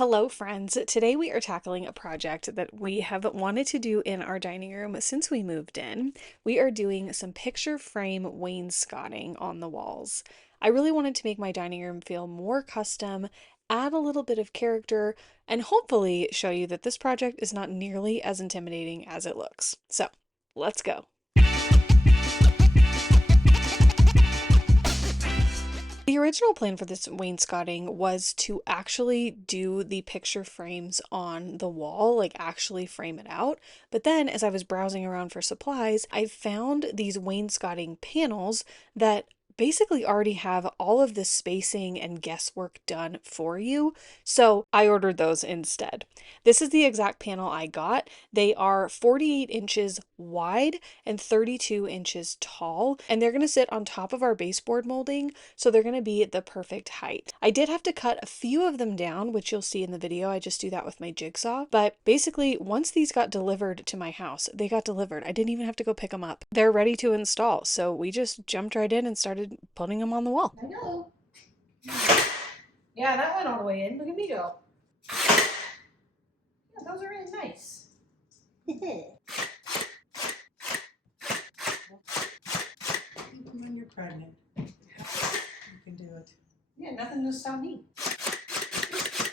Hello friends, today we are tackling a project that we have wanted to do in our dining room since we moved in. We are doing some picture frame wainscoting on the walls. I really wanted to make my dining room feel more custom, add a little bit of character, and hopefully show you that this project is not nearly as intimidating as it looks. So, let's go. The original plan for this wainscoting was to actually do the picture frames on the wall, like actually frame it out. But then as I was browsing around for supplies, I found these wainscoting panels that basically already have all of the spacing and guesswork done for you. So I ordered those instead. This is the exact panel I got. They are 48 inches wide and 32 inches tall, and they're going to sit on top of our baseboard molding, so they're going to be the perfect height. I did have to cut a few of them down, which you'll see in the video. I just do that with my jigsaw. But basically, once these got delivered to my house, they got delivered. I didn't even have to go pick them up. They're ready to install, so we just jumped right in and started putting them on the wall. I know. Yeah, that went all the way in. Look at me go. Yeah, those are really nice. When you're pregnant, you can do it. Yeah, nothing to stop me.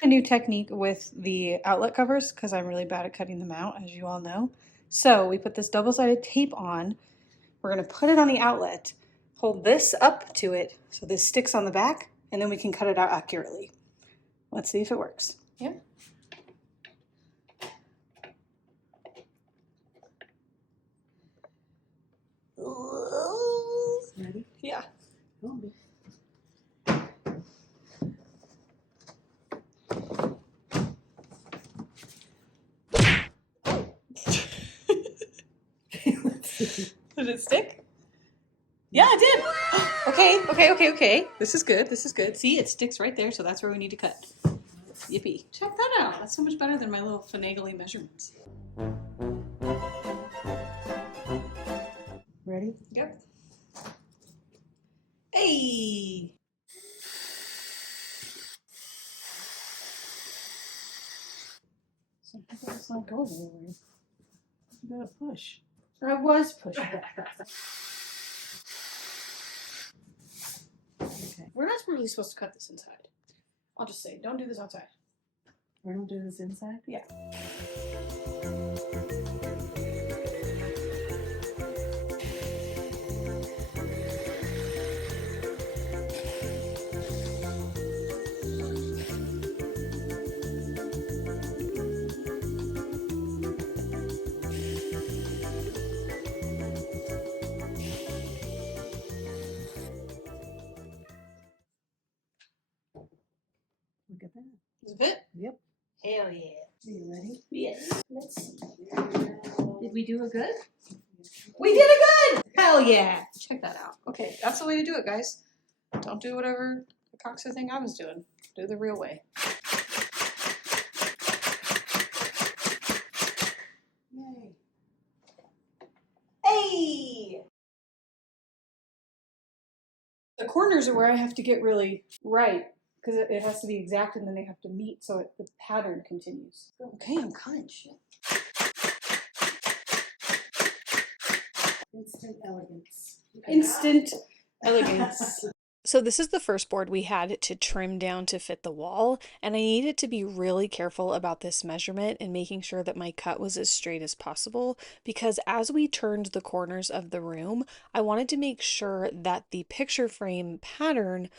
A new technique with the outlet covers, because I'm really bad at cutting them out, as you all know. So we put this double-sided tape on. We're going to put it on the outlet, hold this up to it so this sticks on the back, and then we can cut it out accurately. Let's see if it works. Yeah. Ready? Yeah. Did it stick? Yeah, it did. Okay. This is good. This is good. See, it sticks right there, so that's where we need to cut. Yippee. Check that out. That's so much better than my little finagly measurements. Ready? Yep. Hey! So how come it's not going anywhere? You gotta push. I was pushing. Okay. We're not really supposed to cut this inside. I'll just say, don't do this outside. We're gonna do this inside? Yeah. Look at that. Does it fit? Yep. Hell yeah. Are you ready? Yes. Let's see. Did we do it good? We did it good! Hell yeah. Check that out. Okay, that's the way to do it, guys. Don't do whatever the cocksucker thing I was doing. Do it the real way. Yay. Hey! The corners are where I have to get really right, because it has to be exact and then they have to meet so the pattern continues. Okay, I'm cutting shit. Instant elegance. Instant elegance. So this is the first board we had to trim down to fit the wall, and I needed to be really careful about this measurement and making sure that my cut was as straight as possible, because as we turned the corners of the room, I wanted to make sure that the picture frame pattern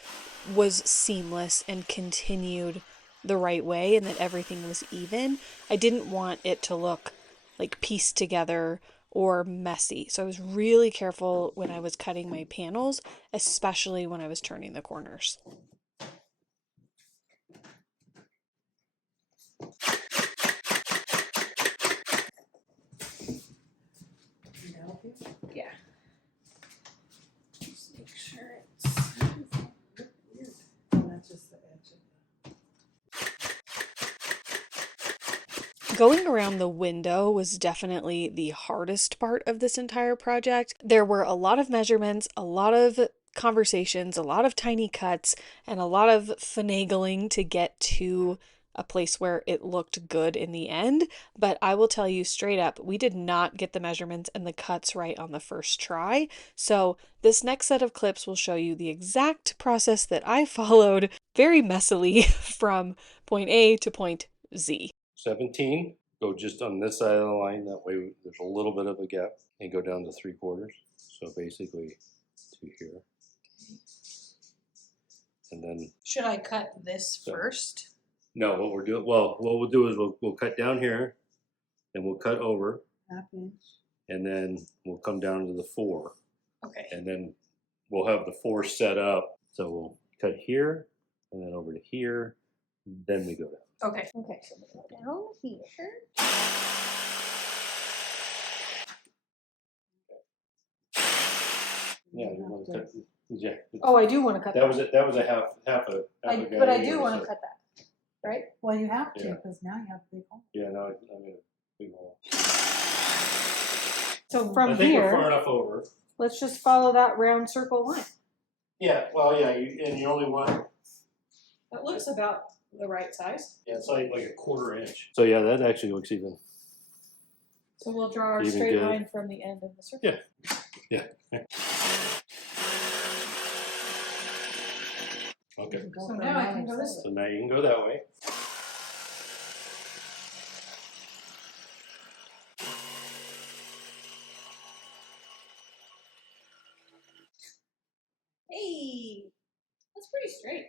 was seamless and continued the right way and that everything was even. I didn't want it to look like pieced together or messy. So I was really careful when I was cutting my panels, especially when I was turning the corners. Yeah. Just make sure it's... Oh, that's just the edge of Going around the window was definitely the hardest part of this entire project. There were a lot of measurements, a lot of conversations, a lot of tiny cuts, and a lot of finagling to get to a place where it looked good in the end. But I will tell you straight up, we did not get the measurements and the cuts right on the first try. So this next set of clips will show you the exact process that I followed very messily from point A to point Z. 17, go just on this side of the line, that way there's a little bit of a gap, and go down to 3/4. So basically to here. And then Should I cut this first? no, what we're doing, well, what we'll do is we'll cut down here, and we'll cut over, Half inch. and then we'll come down to the 4, Okay. and then we'll have the 4 set up. So we'll cut here, and then over to here, then we go down. Okay. Okay. So we go down here. Yeah, you want to cut. Yeah. Oh, I do want to cut That was it. That was a half a guy. but I do want to cut that, right? Well, you have to, Yeah. because now you have a big hole. Yeah, no, I mean, big hole. So I from think we're far here, enough over. let's just follow that round circle line. Yeah, well, yeah, and you only want. That looks about the right size. Yeah, it's like a 1/4 inch. So yeah, that actually looks even. So we'll draw our Even straight good. line from the end of the circle. Yeah. Yeah. Okay. You go So for now I can another go this side. So now you can go that way. Hey, that's pretty straight.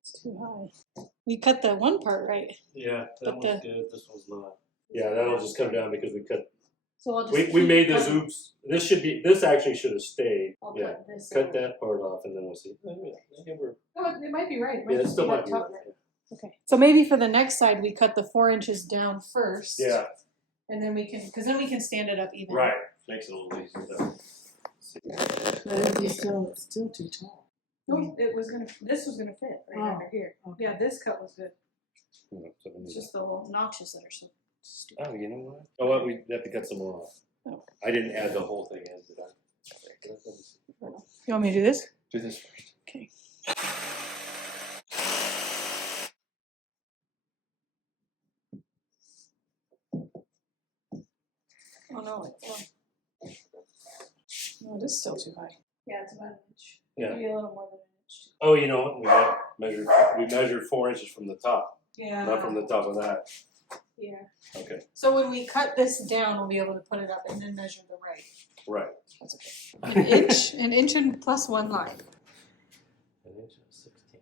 It's too high. We cut the one part right. Yeah, But that one's good. This one's not. Yeah, that'll just come down because we cut. So I'll just We keep made those cutting. oops. This actually should have stayed. I'll Yeah. cut this Cut out. that part off, and then we'll see. Yeah, we're- Oh, it might be right. yeah, it still might be top right. Okay. So maybe for the next side, we cut the 4 inches down first. Yeah, And then we can, because then we can stand it up even. right. Makes it a little easier. But it's still too tall. No, this was gonna fit right Oh, under here. okay. Yeah, this cut was good. Yeah, so we need It's just the little notches that are so stupid. Oh, you know what? Oh, well, we have to cut some more off. Oh. I didn't add the whole thing in, did I? You want me to do this? Do this first. Okay. Oh no, no, it is still too high. Yeah, it's about an inch. Yeah. Maybe a little more than an inch. Oh, you know what? We measured 4 inches from the top, Yeah. not from the top of that. Yeah. Okay, So when we cut this down, we'll be able to put it up and then measure the right. right. That's okay. An inch and plus 1 line. An inch and 1/16.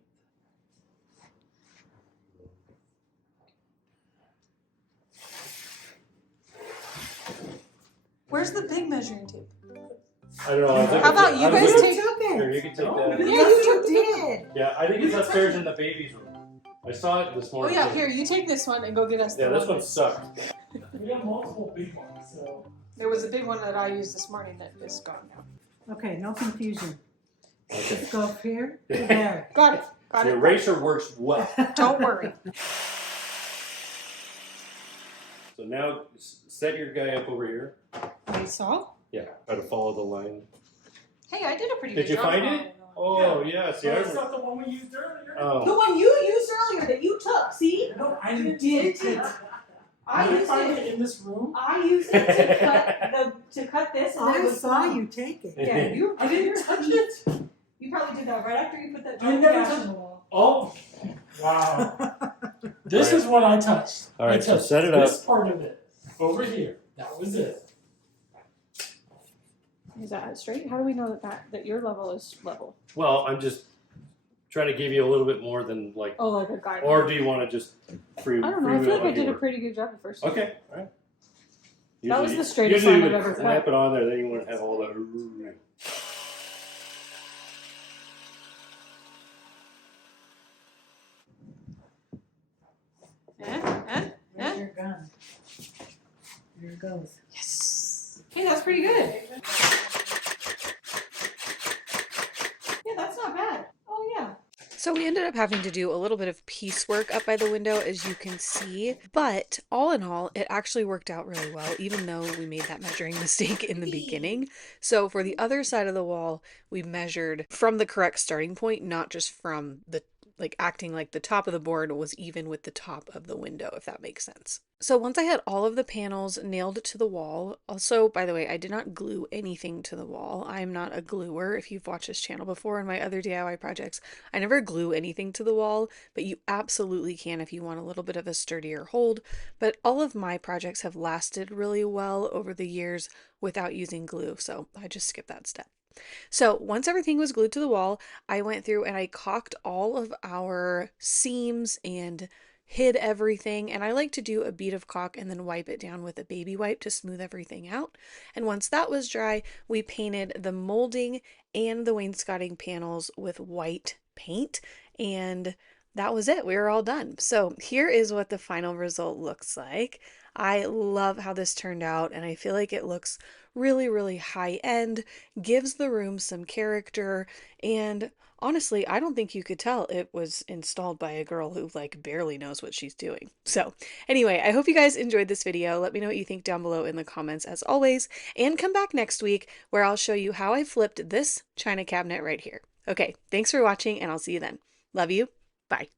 Where's the big measuring tape? I don't know. I think How about you guys You take? took Here, it. you can take Yeah, that. you Yes, took you did. Yeah, I think it's upstairs in the baby's room. I saw it this Oh morning. yeah, too. here you take this one and go get us Yeah, the this one. one sucked. We got multiple big ones, so. There was a big one that I used this morning that is gone now. Okay, no confusion. Okay. Just go up here to there. Got it. Got The it. eraser works well. Don't worry. So now set your guy up over here. I saw. Yeah, try to follow the line. Hey, I did a pretty Did good you job. find following it? along. Oh, yeah, see, I That's remember. not the one we used earlier. The Oh, one you used earlier that you took. See, No, I didn't did take it. I Did I used find it. it in this room? I used it to cut this. And then it I was saw gone. you take it. Yeah, you. I didn't touch it. You probably did that right after you put that I giant never gash touched- in the wall. Oh, wow. This is what I touched. All right, I so touched set it this up. part of it over here. That was it. Is that straight? How do we know that your level is level? Well, I'm just trying to give you a little bit more than like, Oh, like a guide. or do you want to just free? I don't know. I feel like I did a pretty good job at first. Okay, all right. That was Usually- the straightest usually line I've you ever would cut. snap it on there, then you want to have all that. Where's your gun? There it goes. Yes. Hey, that's pretty good. Yeah, that's not bad. Oh yeah. So we ended up having to do a little bit of piecework up by the window, as you can see, but all in all, it actually worked out really well, even though we made that measuring mistake in the beginning. So for the other side of the wall, we measured from the correct starting point, not just from the like acting like the top of the board was even with the top of the window, if that makes sense. So once I had all of the panels nailed to the wall, also, by the way, I did not glue anything to the wall. I'm not a gluer. If you've watched this channel before in my other DIY projects, I never glue anything to the wall, but you absolutely can if you want a little bit of a sturdier hold. But all of my projects have lasted really well over the years without using glue, so I just skipped that step. So once everything was glued to the wall, I went through and I caulked all of our seams and hid everything. And I like to do a bead of caulk and then wipe it down with a baby wipe to smooth everything out. And once that was dry, we painted the molding and the wainscoting panels with white paint, and that was it. We were all done. So here is what the final result looks like. I love how this turned out, and I feel like it looks really, really high end, gives the room some character, and honestly, I don't think you could tell it was installed by a girl who like barely knows what she's doing. So anyway, I hope you guys enjoyed this video. Let me know what you think down below in the comments as always, and come back next week where I'll show you how I flipped this china cabinet right here. Okay, thanks for watching, and I'll see you then. Love you. Bye.